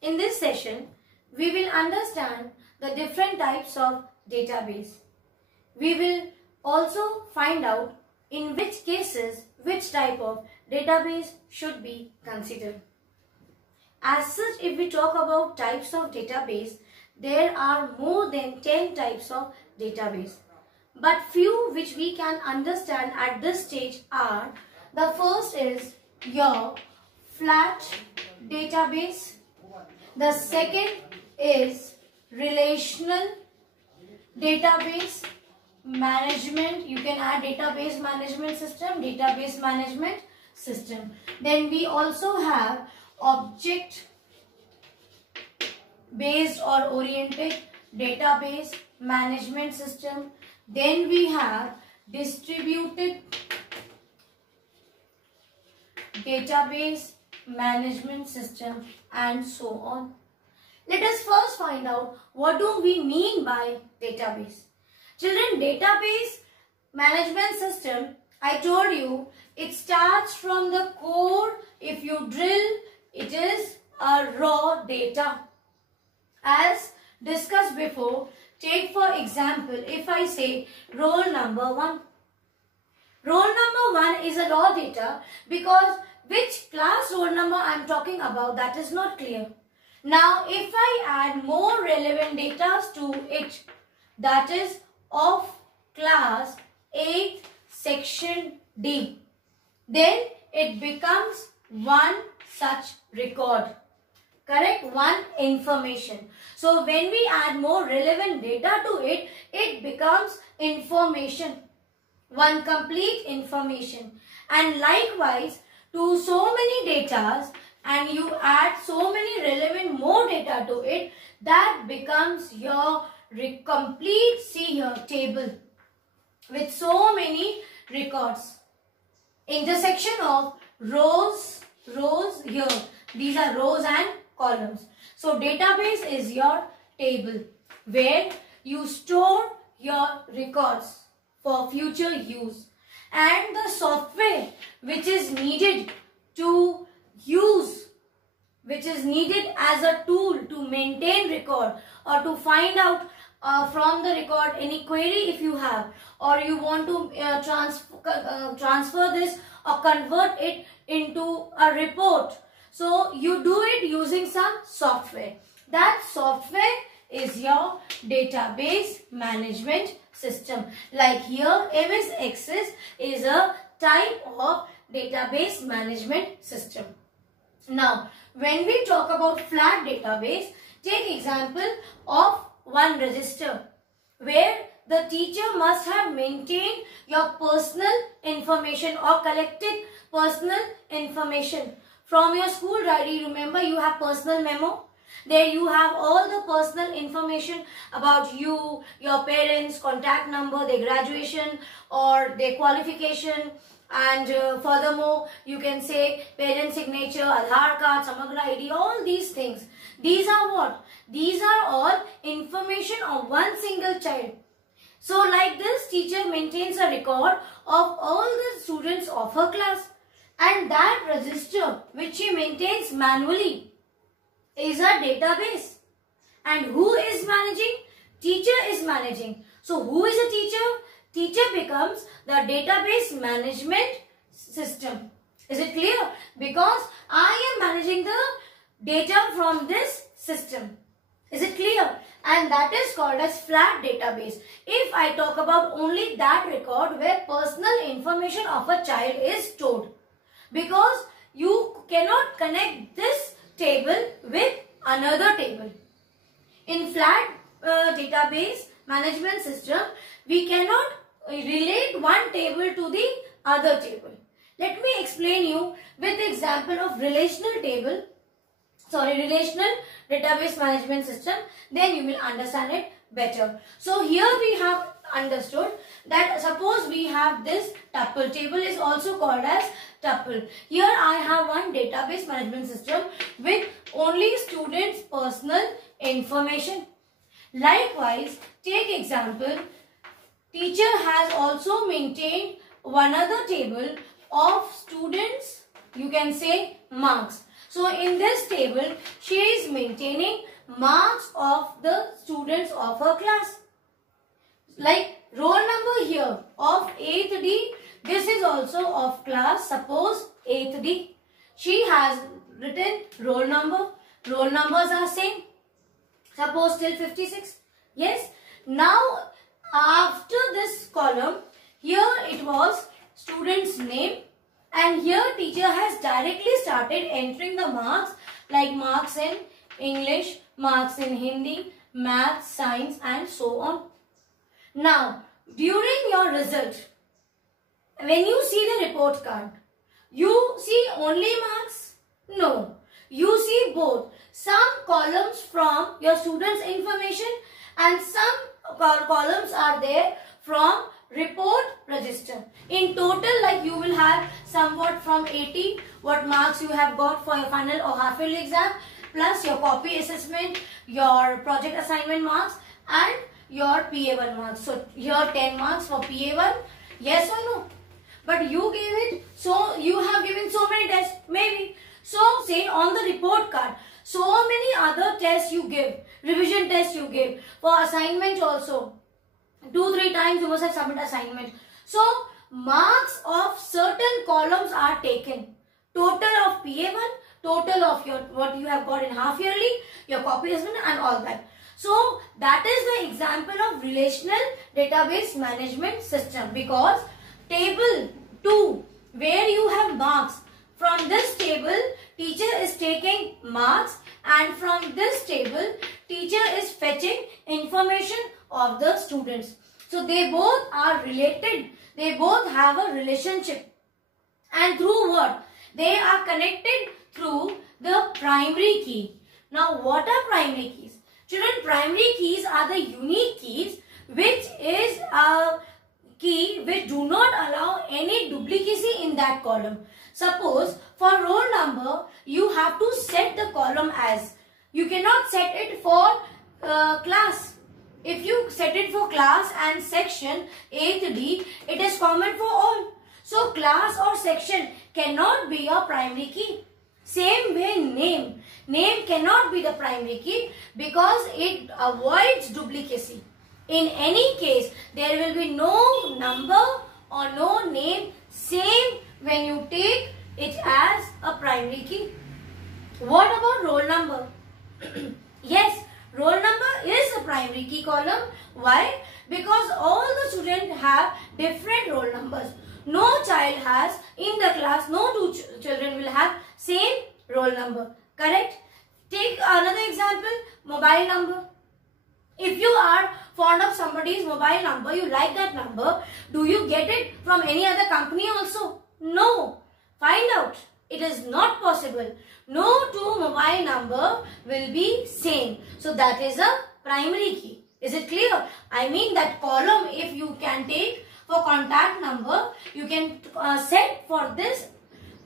In this session, we will understand the different types of database. We will also find out in which cases which type of database should be considered. As such, if we talk about types of database, there are more than 10 types of database. But few which we can understand at this stage are, the first is your flat database. The second is relational database management. You can add database management system. Then we also have object based or oriented database management system. Then we have distributed database management system, and so on. Let us first find out what do we mean by database. Children, database management system, I told you, it starts from the core. If you drill, it is a raw data. As discussed before, take for example, if I say roll number 1. Roll number 1 is a raw data because which class roll number I am talking about, that is not clear. Now, if I add more relevant data to it, that is of class 8 section D, then it becomes one such record. Correct? One information. So, when we add more relevant data to it, it becomes information. One complete information. And likewise, to so many datas, and you add so many relevant more data to it, that becomes your complete, see here, table with so many records. Intersection of rows here. These are rows and columns. So database is your table where you store your records for future use. And the software which is needed to use, which is needed as a tool to maintain record or to find out from the record any query if you have, or you want to transfer this or convert it into a report. So you do it using some software. That software is your database management system. Like here, MS Access is a type of database management system. Now, when we talk about flat database, take example of one register where the teacher must have maintained your personal information or collected personal information from your school diary. Remember, you have personal memo. There you have all the personal information about you, your parents, contact number, their graduation or their qualification, and furthermore you can say parent signature, Aadhaar card, Samagra ID, all these things. These are what? These are all information of one single child. So like this, teacher maintains a record of all the students of her class, and that register which she maintains manually is a database. And who is managing? Teacher is managing. So who is a teacher? Teacher becomes the database management system. Is it clear? Because I am managing the data from this system. Is it clear? And that is called as flat database. If I talk about only that record where personal information of a child is stored, because you cannot connect this table with another table. In flat database management system, we cannot relate one table to the other table. Let me explain you with the example of relational database management system, then you will understand it better. So here we have understood that suppose we have this tuple. Table is also called as tuple. Here I have one database management system with only students' personal information. Likewise, take example, teacher has also maintained one other table of students, you can say marks. So in this table, she is maintaining marks of the students of her class. Like roll number here of 8th D, this is also of class, suppose 8th D. She has written roll number. Roll numbers are same. Suppose till 56. Yes. Now after this column, here it was student's name, and here teacher has directly started entering the marks, like marks in English, marks in Hindi, math, science and so on. Now during your result, when you see the report card, you see only marks? No. You see both. Some columns from your students' information and some columns are there from report register. In total, like you will have somewhat from 80 what marks you have got for your final or half yearly exam, plus your copy assessment, your project assignment marks and your PA1 marks. So here 10 marks for PA1, yes or no? But you gave it, so you have given so many tests, maybe. So say on the report card, so many other tests you give, revision tests you give, for assignment also. 2-3 times you must have submitted assignment. So marks of certain columns are taken. Total of PA1, total of your what you have got in half yearly, your copy assessment and all that. So that is the example of relational database management system, because table 2 where you have marks, from this table teacher is taking marks, and from this table teacher is fetching information of the students. So they both are related, they both have a relationship, and through what? They are connected through the primary key. Now what are primary keys? Children, primary keys are the unique keys, which is a key which do not allow any duplicacy in that column. Suppose for roll number, you have to set the column as. You cannot set it for class. If you set it for class and section 8th D, it is common for all. So class or section cannot be your primary key. Same way name. Name cannot be the primary key because it avoids duplicacy. In any case, there will be no number or no name same when you take it as a primary key. What about roll number? Yes, roll number is a primary key column. Why? Because all the students have different roll numbers. No child has in the class, no two children will have same roll number. Correct? Take another example, mobile number. If you are fond of somebody's mobile number, you like that number, do you get it from any other company also? No. Find out. It is not possible. No two mobile number will be same. So that is a primary key. Is it clear? I mean that column, if you can take for contact number, you can set for this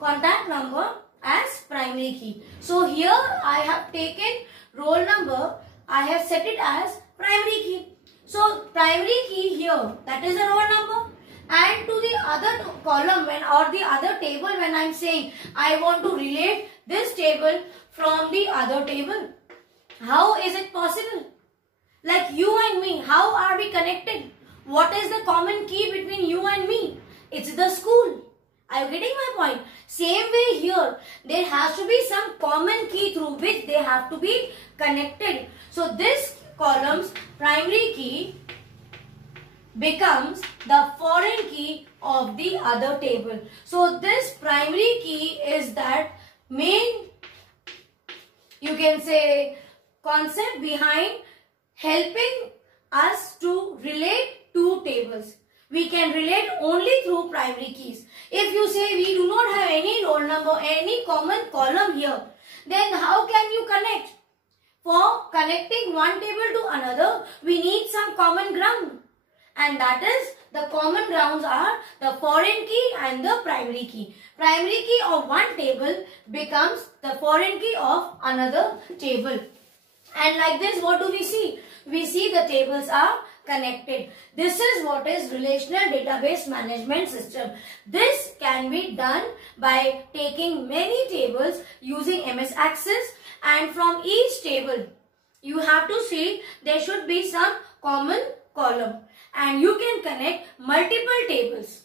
contact number as primary key. So here I have taken roll number, I have set it as primary key. So primary key here, that is the roll number. And to the other column when or the other table, when I am saying I want to relate this table from the other table, how is it possible? Like you and me, how are we connected? What is the common key between you and me? It's the school. Are you getting my point? Same way here, there has to be some common key through which they have to be connected. So this column's primary key becomes the foreign key of the other table. So this primary key is that main, you can say, concept behind helping us to relate two tables. We can relate only through primary keys. If you say we do not have any roll number, any common column here, then how can you connect? For connecting one table to another, we need some common ground. And that is, the common grounds are the foreign key and the primary key. Primary key of one table becomes the foreign key of another table. And like this, what do we see? We see the tables are connected. This is what is relational database management system. This can be done by taking many tables using MS Access, and from each table you have to see there should be some common column, and you can connect multiple tables.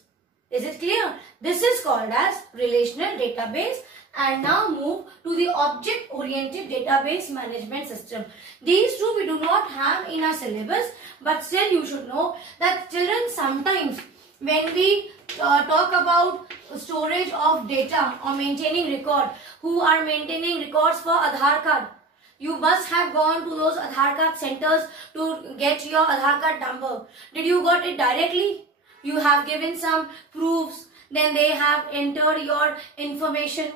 Is it clear? This is called as relational database. And now move to the object-oriented database management system. These two we do not have in our syllabus, but still you should know that children, sometimes when we talk about storage of data or maintaining record, who are maintaining records for Aadhaar card, you must have gone to those Aadhaar card centers to get your Aadhaar card number. Did you got it directly? You have given some proofs, then they have entered your information.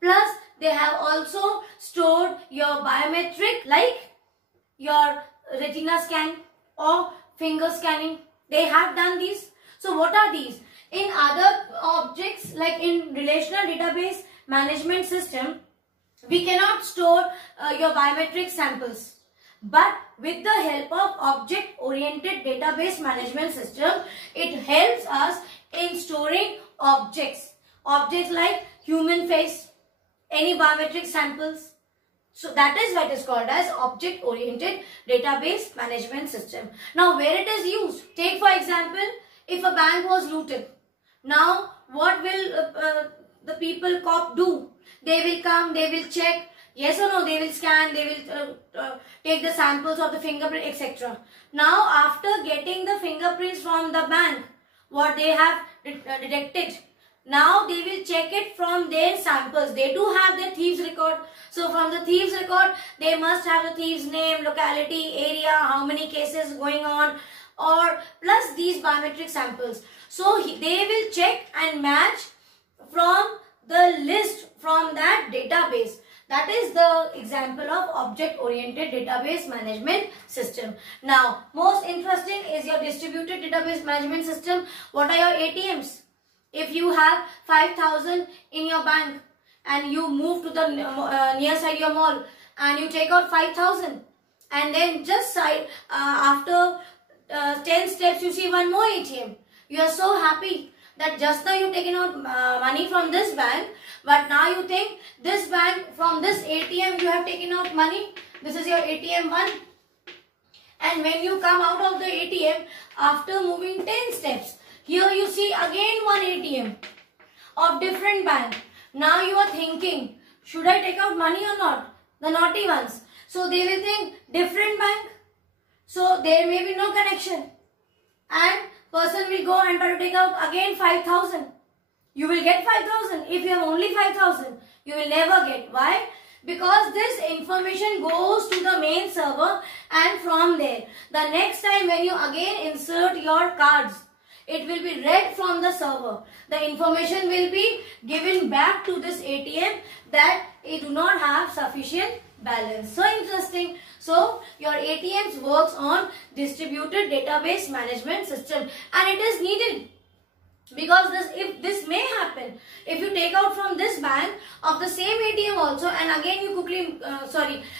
Plus, they have also stored your biometric, like your retina scan or finger scanning. They have done these. So what are these? In other objects, like in relational database management system, we cannot store your biometric samples. But with the help of object-oriented database management system, it helps us in storing objects. Objects like human face, any biometric samples. So that is what is called as object-oriented database management system. Now where it is used? Take for example, if a bank was looted. Now what will the people cop do? They will come, they will check. Yes or no, they will scan, they will take the samples of the fingerprint, etc. Now after getting the fingerprints from the bank, what they have detected, now they will check it from their samples. They do have the thieves record. So from the thieves record, they must have the thieves name, locality, area, how many cases going on, or plus these biometric samples. So they will check and match from the list from that database. That is the example of object-oriented database management system. Now, most interesting is your distributed database management system. What are your ATMs? If you have 5,000 in your bank and you move to the near side your mall and you take out 5,000, and then just side after 10 steps you see one more ATM. You are so happy that just now you taken out money from this bank, but now you think this bank, from this ATM you have taken out money. This is your ATM 1. And when you come out of the ATM after moving 10 steps, here you see again one ATM of different bank. Now you are thinking, should I take out money or not? The naughty ones. So they will think different bank. So there may be no connection. And person will go and try to take out again 5,000. You will get 5,000. If you have only 5,000, you will never get. Why? Because this information goes to the main server, and from there, the next time when you again insert your cards, it will be read from the server. The information will be given back to this ATM that it do not have sufficient balance. So interesting. So your ATMs works on distributed database management system, and it is needed because this may happen if you take out from this bank of the same ATM also, and again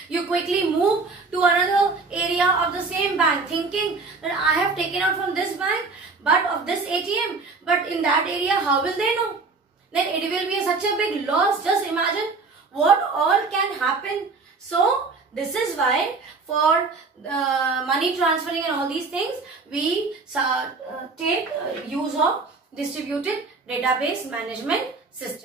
you quickly move to another area of the same bank, thinking that I have taken out from this bank but of this ATM, but in that area how will they know? Then it will be such a big loss. Just imagine what all can happen. So this is why for money transferring and all these things, we take use of distributed database management system.